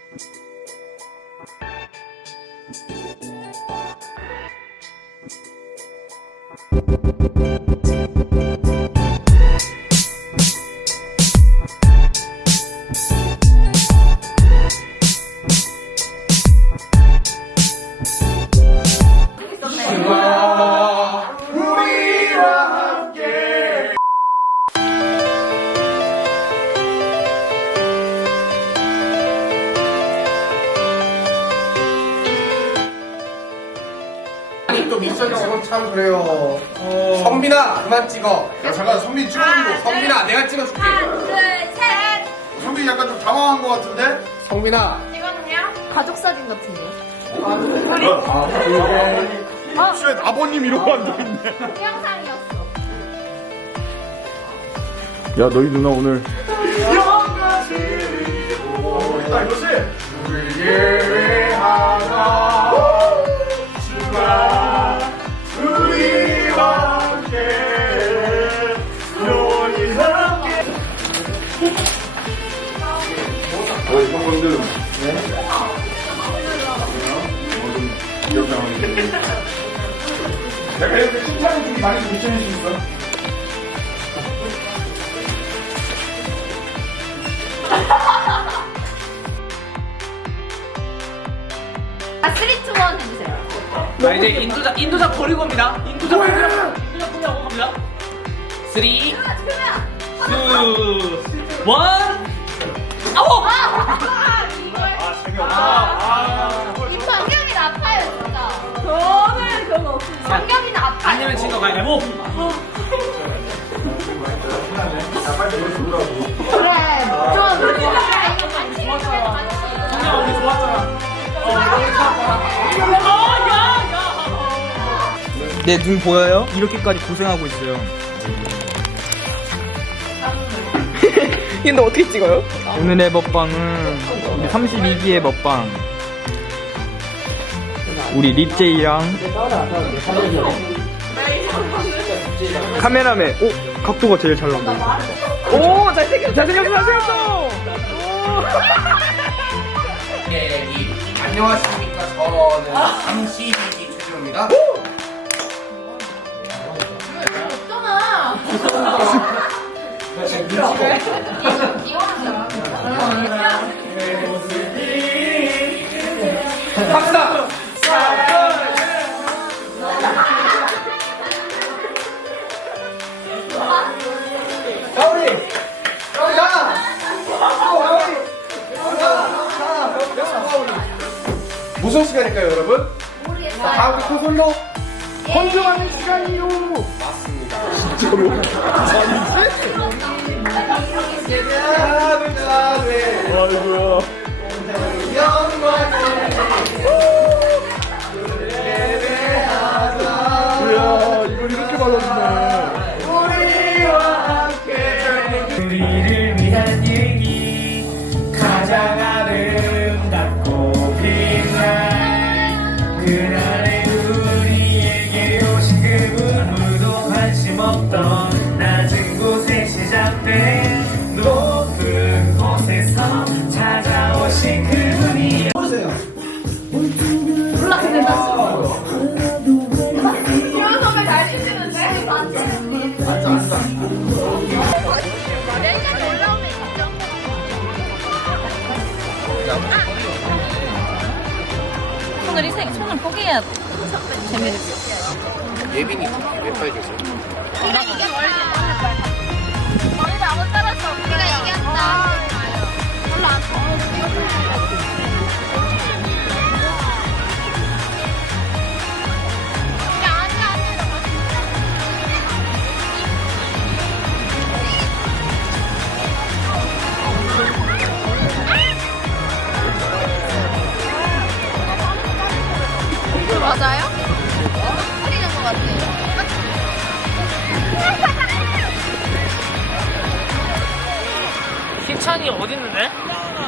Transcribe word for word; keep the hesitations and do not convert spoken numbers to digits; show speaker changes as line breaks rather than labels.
미션 찍어 참 그래요. 어... 선빈아 그만 찍어.
야 잠깐 선빈 찍어주고.
선빈아 내가 찍어줄게.
하나, 둘, 셋.
선빈 약간 좀 당황한 것 같은데?
성빈아.
이거는요? 가족 사진 같은데.
아, 쉣 아버님 이러고 앉아있네.
동영상이었어.
야 너희 누나 오늘 아 이것이 우리 예배하자 주가 우리와 함께 영원히 함께 어 이거 방금 기억나는 내가 이렇게 칭찬을 좀 많이 칭찬해주니까
아, 쓰리, 투, 원 해주세요.
자 이제 인도자 인도자 버리고 갑니다. 인도자 버리고 인도자 버리고 갑니다. 쓰리, 투, 원. 아홉.
아, 이걸.
아 재미없다
아, 이 성경이 아파요, 진짜. 저는 그런 거 없어요. 성경이는 아파요.
아니면 진거 가위바위보.
그래, 좀. 이거 같이
좋았잖아.
같이.
성경 우리 좋았잖아. 어, 야, 야.
내 눈 보여요? 이렇게까지 고생하고 있어요.
근데 어떻게 찍어요?
오늘의 먹방은 우리 삼십이 기의 먹방. 우리 립제이랑 카메라맨. 오, 각도가 제일 잘 나온다.
오 잘생겼 잘생겼어 잘생겼어.
예, 이 안녕하십니까. 저는 삼십이 기 최준호입니다. 갑시다. 가오리, 가오리 가. 가오리, 가오리. 무슨 시간일까요, 여러분?
모르겠어요.
다 우리 코솔로 헌정하는 시간이요. 맞습니다. 진짜로? 하나, 둘, 셋.
아이고야 이야 이걸 이렇게 발라주네
우리를 위한 얘기 가장 아름답고 빛난 그날의 우리에게 오신 그분으로 관심 없던 낮은 곳에 시작된 높은 곳에서 찾아오신 그분이
몰라, 근데 나 이런 선배 잘 치시는데? 맞지? 앉아, 앉아. 내일까지 올라오면 있죠?
손을 희생, 손을 포기해야 돼. 재미를.
예빈이 왜 빨개져?
우리가 이겼다. 언니 아무 따랐어. 우리가 이겼다. 별로 안 맞아요? 흐리는 것 같아요.
희찬이 어디 있는데?